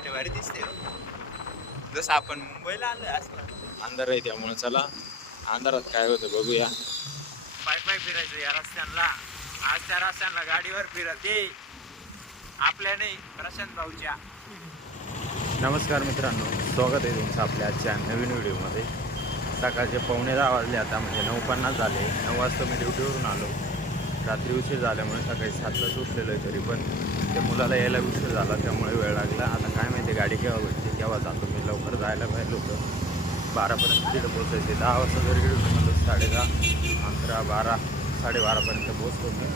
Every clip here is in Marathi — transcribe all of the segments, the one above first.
लाईट भारी दिसते हो. जसं आपण मुंबईला आलोय असं अंधार आहे त्यामुळे चला अंधारात काय होतं बघूया. पाय पाय फिरायचं या रस्त्यांना. आज त्या रस्त्यांना गाडीवर फिरते आपल्या नाही प्रशांत भाऊच्या. नमस्कार मित्रांनो, स्वागत आहे तुमचं आपल्या आजच्या नवीन व्हिडिओमध्ये. सकाळचे 9:15 वाजले आता, म्हणजे 9:50 झाले. 9 वाजता मी ड्युटीवरून आलो. रात्री उशीर झाल्यामुळे सकाळी 7लाच उठलेलो आहे. तरी पण त्या मुलाला यायला उशीर झाला त्यामुळे वेळ लागला. आता काय माहिती गाडी केव्हा भेटते केव्हा जातो. मी लवकर जायला पाहिजे होतं. 12पर्यंत तिथं पोचायचे. 10 वाजता जर गेलो तर मला 10:30, 11, 12, 12:30पर्यंत पोचतो मी.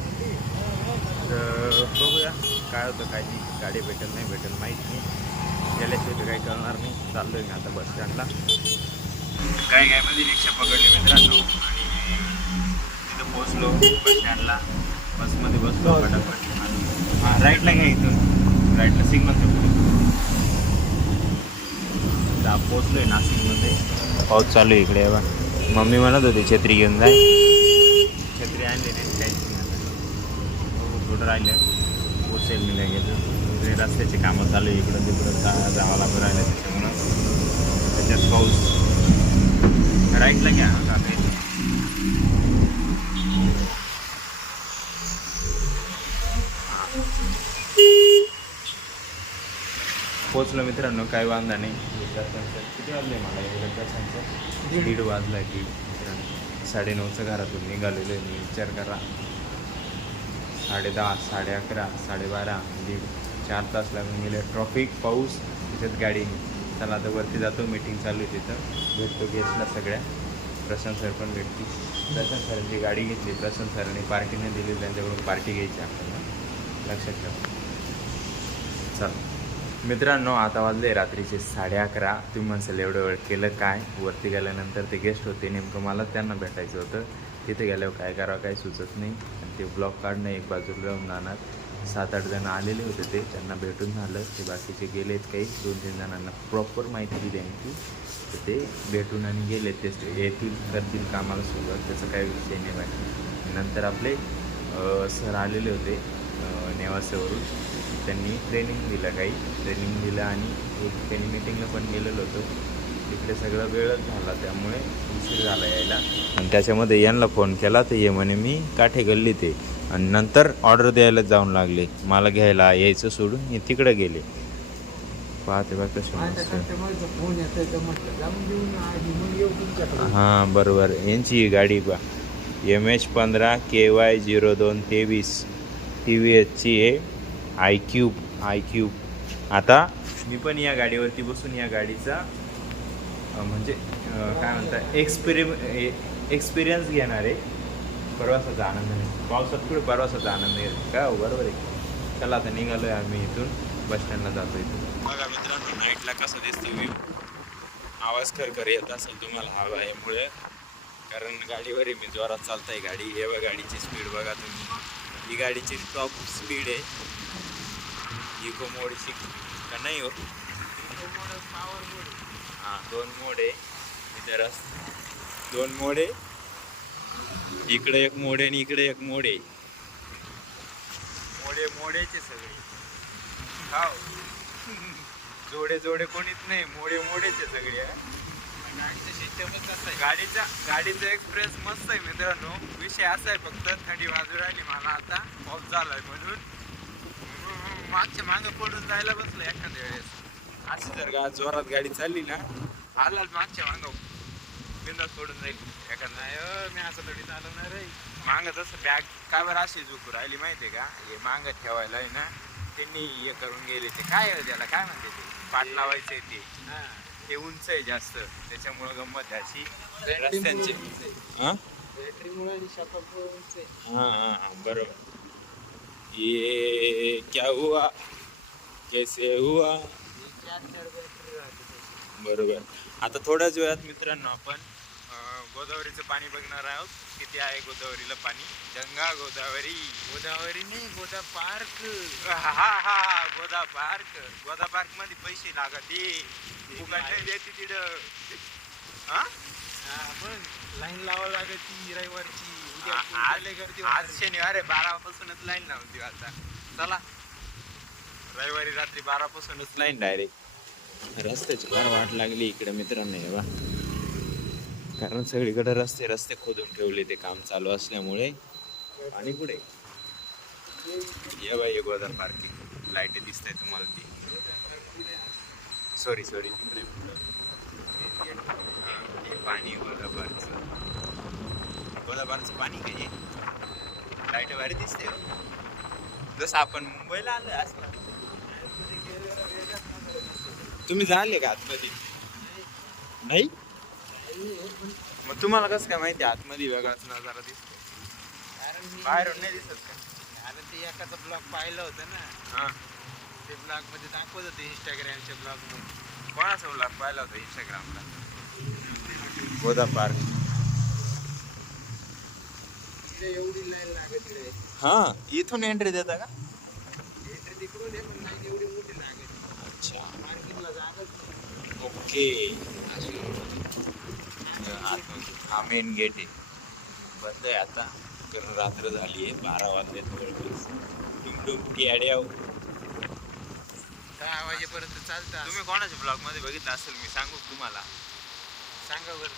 तर बघूया काय होतं काय नाही. गाडी भेटेल नाही भेटेल माहीत नाही. गेल्याशिवाय तर काही कळणार नाही. चाललो आहे मी आता बस स्टँडला. काय मध्ये रिक्षा पकडली मित्रांनो आणि तिथं पोहोचलो बस स्टँडला. बसमध्ये बसलो फटाफट. हां राईटला घ्या, इथून राईटला सिग्नलच्या पुढे. पोचलो आहे नाशिकमध्ये. पाऊस चालू आहे इकडे. बा मम्मी म्हणत होती छत्री घेऊन जाय. छत्री आणली नाही काहीच नाही. आता थोडं राहिलं पोचेल मी लगेच. रस्त्याची कामं चालू आहे इकडं तिकडं जावं लागून राहिलं त्याच्यामुळं. त्याच्यात पाऊस. राईटला घ्या का काही. पोचलो मित्रांनो, काही वांधा नाही. किती वाजले मला एवढं दर्शनचं? 1:30 वाजला की मित्रांनो. 9:30चं घरातून निघालेलो आहे मी. विचार करा, 10:30, 11:30, 12:30, 4 तास लागून गेले. ट्रॉफिक, पाऊस, तिथेच गाडी. चला आता वरती जातो. मीटिंग चालू आहे तिथं. भेटतो गेस्टला सगळ्या. प्रशांत सर पण भेटतील. प्रशांत सरांची गाडी घेतली. प्रशांत सरांनी पार्टीने दिली, त्यांच्याकडून पार्टी घ्यायची आपल्याला, लक्षात ठेवा. चला मित्रांनो, आता वाजले रात्रीचे 11:30. तुम्ही म्हणसाल एवढं वेळ केलं काय. वरती गेल्यानंतर ते गेस्ट होते, नेमकं मला त्यांना भेटायचं होतं. तिथे गेल्यावर काय करावं काही सुचत नाही. आणि ते ब्लॉग काढणं एक बाजूला राहून जाणार. 7-8 जण आलेले होते, ते त्यांना भेटून झालं. ते बाकीचे गेलेत काही 2-3 जणांना प्रॉपर माहिती दिली त्यांची. तर ते भेटून आणि गेलेत. ते येतील करतील कामाला सुरुवात, त्याचा काही विषय नाही. बाकी नंतर आपले सर आलेले होते नेवासेवरून. त्यांनी ट्रेनिंग दिलं, काही ट्रेनिंग दिलं आणि एक त्यांनी मीटिंगला पण गेलेलो होतो. तिकडे सगळा वेळच झाला त्यामुळे उशीर झाला यायला. आणि त्याच्यामध्ये यांना फोन केला तर ये म्हणे मी काठे गल्ली ते. आणि नंतर ऑर्डर द्यायला जाऊन लागले. मला घ्यायला यायचं सोडून हे तिकडे गेले. पाहते बा कसं. हां बरोबर, यांची गाडी बा MH15 KY 0223 TVSची आहे. I cube. आता मी पण या गाडीवरती बसून या गाडीचा म्हणजे काय म्हणतात एक्सपिरियन्स घेणार आहे. प्रवासाचा आनंद नाही. पावसात कुठे प्रवासाचा आनंद आहे का. बरोबर आहे. चला आता निघालो आहे आम्ही इथून. बस स्टँडला जातो इथून. बघा मित्रांनो, नाईटला कसं दिसतं व्ह्यू. आवाज खरखर येत असेल तुम्हाला हवा यामुळे, कारण गाडीवर आहे मी. जोरात चालताय गाडी. हे बघा गाडीची स्पीड बघा तुम्ही. ही गाडीची टॉप स्पीड आहे. इको मोडची का नाही हो. हां 2 मोड आहे इथे. 2 मोड आहे. इकडे एक मोड आहे आणि इकडे एक मोड आहे. मोडेचे सगळे. हो जोडे कोणीच नाही. मोडेचे सगळे. गाडीचा एक्सप्रेस मस्त आहे मित्रांनो. विषय असा आहे फक्त थंडी वाजू राहिली मला. आता पाऊस झालाय म्हणून मागच्या मागं पडून जायला बसलं एखाद्या वेळेस. अशी जर जोरात गाडी चालली ना, आला मागच्या मागं बिंदास पडून जाईल एखादा. मी असं थोडी चालवणार आहे. मागं जसं बॅग काय बरं अशी झुकू राहिली माहिती आहे का. हे मागं ठेवायला आहे ना, त्यांनी हे करून गेले. ते काय त्याला काय म्हणते ते, पाट लावायचे ते उंच आहे जास्त, त्याच्यामुळं गंमत आहे अशी रस्त्यांची. हां बरोबर. ये क्या हुआ कैसे हुआ. बरोबर. आता थोड्याच वेळात मित्रांनो आपण गोदावरीचं पाणी बघणार आहोत. किती आहे गोदावरीला पाणी. गंगा गोदावरी नाही, गोदा पार्क. हा गोदा पार्क मध्ये पैसे लागत. देते तिथं. लाईन लावावं लागेल ती रविवारची. आज शनिवार आहे. 12 पासूनच लाईन लावून देऊ आता. चला रविवारी रात्री 12 पासूनच नाही डायरेक्ट रस्त्याची फार वाट लागली इकडे मित्रांनो हे बा. कारण सगळीकडे रस्ते रस्ते खोदून ठेवले ते काम चालू असल्यामुळे. आणि पुढे ये बाई गोदार पार्किंग लाईट दिसत आहे तुम्हाला ती. सॉरी हे पाणी गोदाबारचं पाणी काय लाईट भारी दिसते जसं आपण मुंबईला आलं असं. तुम्ही झाले का आतमध्ये नाही मग तुम्हाला कसं काय माहिती आतमध्ये वेगळाच नजारा दिसतो बाहेरून नाही दिसत का? अरे ते एकाचा ब्लॉग पाहिलं होतं ना हा ते ब्लॉग मध्ये दाखवत होते इंस्टाग्रामच्या ब्लॉग मध्ये. कोणाचा ब्लॉग पाहिला होता इंस्टाग्रामला गोदा पार्क. तिथे एवढी लाईन लागत नाही. हा इथून एंट्री देता का? एंट्री तिकडून आहे पण लाईन एवढी मोठी लागत. अच्छा पार्किंगला जागच. ओके हा मेन गेट आहे बंद आहे आता कारण रात्र झाली आहे 12 वाजले जवळपास. डुमडुमकी अड्याव 10 वाजेपर्यंत चालतं. तुम्ही कोणाच्या ब्लॉग मध्ये बघितलं असेल मी सांगू का तुम्हाला? सांगा बरं.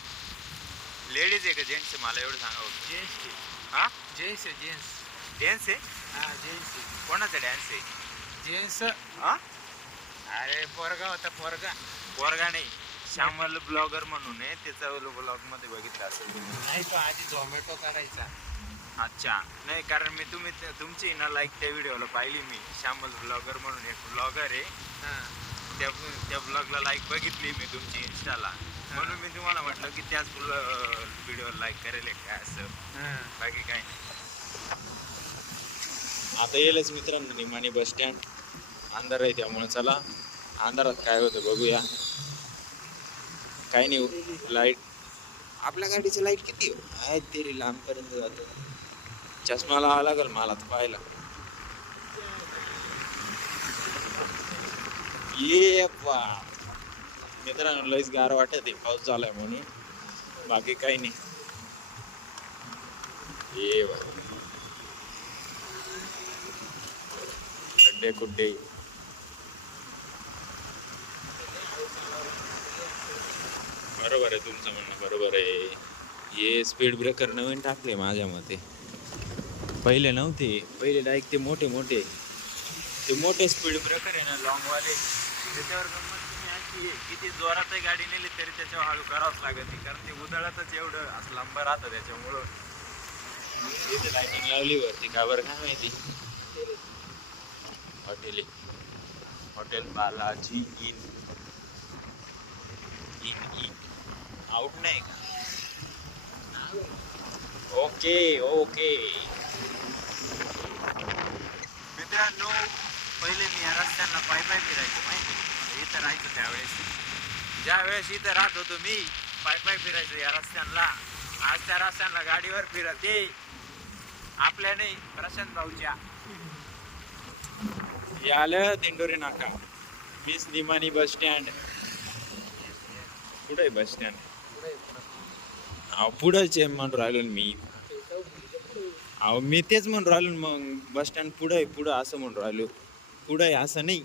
लेडीज आहे का जेंट्स आहे मला एवढं सांगा बघ. जेंट्स हा जेंट्स आहे जेंट्स. डॅन्स आहे हा जेंट्स आहे. कोणाचा डॅन्स आहे? जेंट्स. हा अरे पोरगा होता पोरगा. पोरगा नाही श्यामल ब्लॉगर म्हणून आहे त्याचा ब्लॉग मध्ये बघितलं असेल तुम्ही. नाही तो आधी झोमॅटो करायचा. अच्छा नाही कारण मी तुमची ना लाईक त्या व्हिडिओला पाहिली मी. श्यामल ब्लॉगर म्हणून एक ब्लॉगर आहे त्या ब्लॉगला लाईक बघितली मी तुमची इंस्टाला म्हणून मी तुम्हाला म्हटलं की त्याच व्हिडिओला लाईक करेल काय असं बाकी काय. आता येईलच मित्रांनो निमाणी बस स्टँड. अंधार आहे त्यामुळे चला अंधारात काय होतं बघूया. काही नाही लाईट आपल्या गाडीची लाईट किती आहे तरी लांबपर्यंत जातो. चष्मा लावा लागेल मला तर पाहायला. ये मित्रांनो लईच गार वाटत आहे पाऊस झालाय म्हणून बाकी काही नाही. ये खड्डे खुड्डे बरोबर आहे तुमचं म्हणणं बरोबर आहे. हे स्पीड ब्रेकर नवीन टाकले माझ्या मते. पहिले नव्हते पहिले डायरेक्ट ते मोठे स्पीड ब्रेकर आहे ना लॉंगवाले त्याच्यावर गंमत तुम्ही अशी किती जोरात गाडी नेली तरी त्याच्यावर हळू करावंच लागत नाही कारण ते उदळतच एवढं असं लांब राहतं त्याच्यामुळं. इथे लाईटिंग लावली वरती का बरं काय माहिती. हॉटेल बालाजी इन आउट नाही का? ओके मित्रांनो पहिले मी या रस्त्यांना पाय फिरायचो माहिती इथं राहायचो त्यावेळेस. ज्या वेळेस इथं राहत होतो मी पाय फिरायचो या रस्त्यांना. आज त्या रस्त्यांना गाडीवर फिरते आपल्या नाही प्रशांत भाऊच्या. हे आलं दिंडोरी नाका मीच निमाणी बस स्टँड. कुठे बस स्टँड पुढंच आहे म्हणून राहिलो मी. अहो मी तेच म्हणून राहिलो मग बस स्टँड पुढं असं म्हणून राहिलो. पुढं आहे असं नाही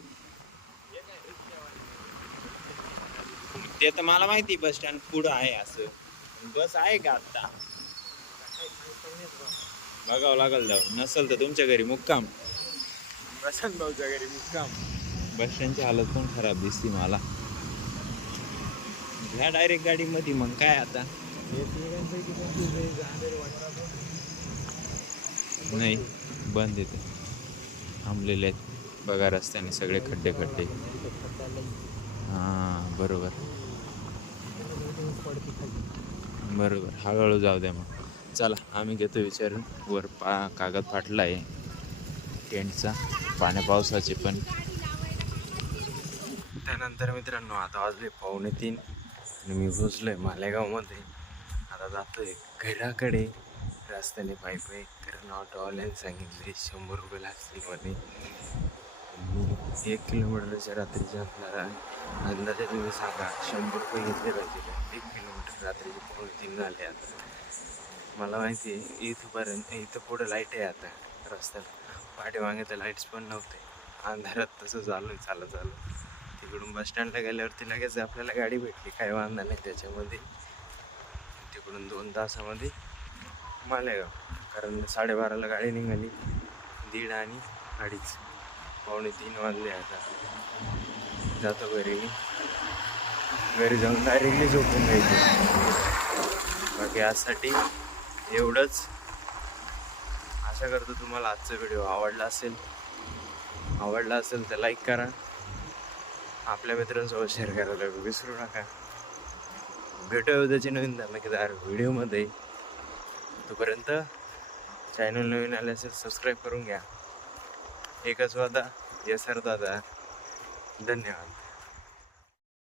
ते तर मला माहिती बस स्टँड पुढं आहे असं. बस आहे का आता बघावं लागल जाऊ नसेल तर तुमच्या घरी मुक्काम. प्रशांत भाऊच्या घरी मुक्काम. बस स्टँडची हालत पण खराब दिसते मला. ह्या डायरेक्ट गाडीमध्ये मग काय आता नाही बंद येते थांबलेले आहेत बघा रस्त्याने सगळे खड्डे हां बरोबर हळूहळू जाऊ द्या. मग चला आम्ही घेतो विचारून. वर कागद फाटला आहे टेंटचा पाण्या पावसाचे पण. त्यानंतर मित्रांनो आता वाजले 2:45 आणि मी पोचलोय मालेगावमध्ये. आता जातोय घराकडे रस्त्याने पायी कारण ऑटोवाल्याने सांगितले 100 रुपये लागतील मध्ये. 1 किलोमीटरच्या रात्रीच्या आपल्याला अंदाजे तुम्ही सांगा 100 रुपये घेतले पाहिजे. 1 किलोमीटर रात्रीचे 2:45 झाले. आता मला माहिती आहे इथं पुढं लाईट आहे आता रस्त्याला. पाठीमागे तर लाईट्स पण नव्हते अंधारात तसं चालत तिकडून बस स्टँडला गेल्यावरती लगेच आपल्याला गाडी भेटली, काही वांधा नाही त्याच्यामध्ये. तिकडून 2 तासामध्ये मालेगाव, कारण 12:30ला गाडी निघाली. 1:30 आणि 2:30 2:45 वाजले. आता जातो घरी मी. घरी जाऊन डायरेक्टली झोपून घ्यायची. बाकी आजसाठी एवढंच. आशा करतो तुम्हाला आजचा व्हिडिओ आवडला असेल तर लाईक करा, आपल्या मित्रांसोबत शेअर करायला विसरू नका. भेटूया उद्याची नवीन धमाकेदार व्हिडिओमध्ये. तोपर्यंत चॅनल नवीन आले असेल सबस्क्राईब करून घ्या. एकच वादा, येस सर दादा. धन्यवाद.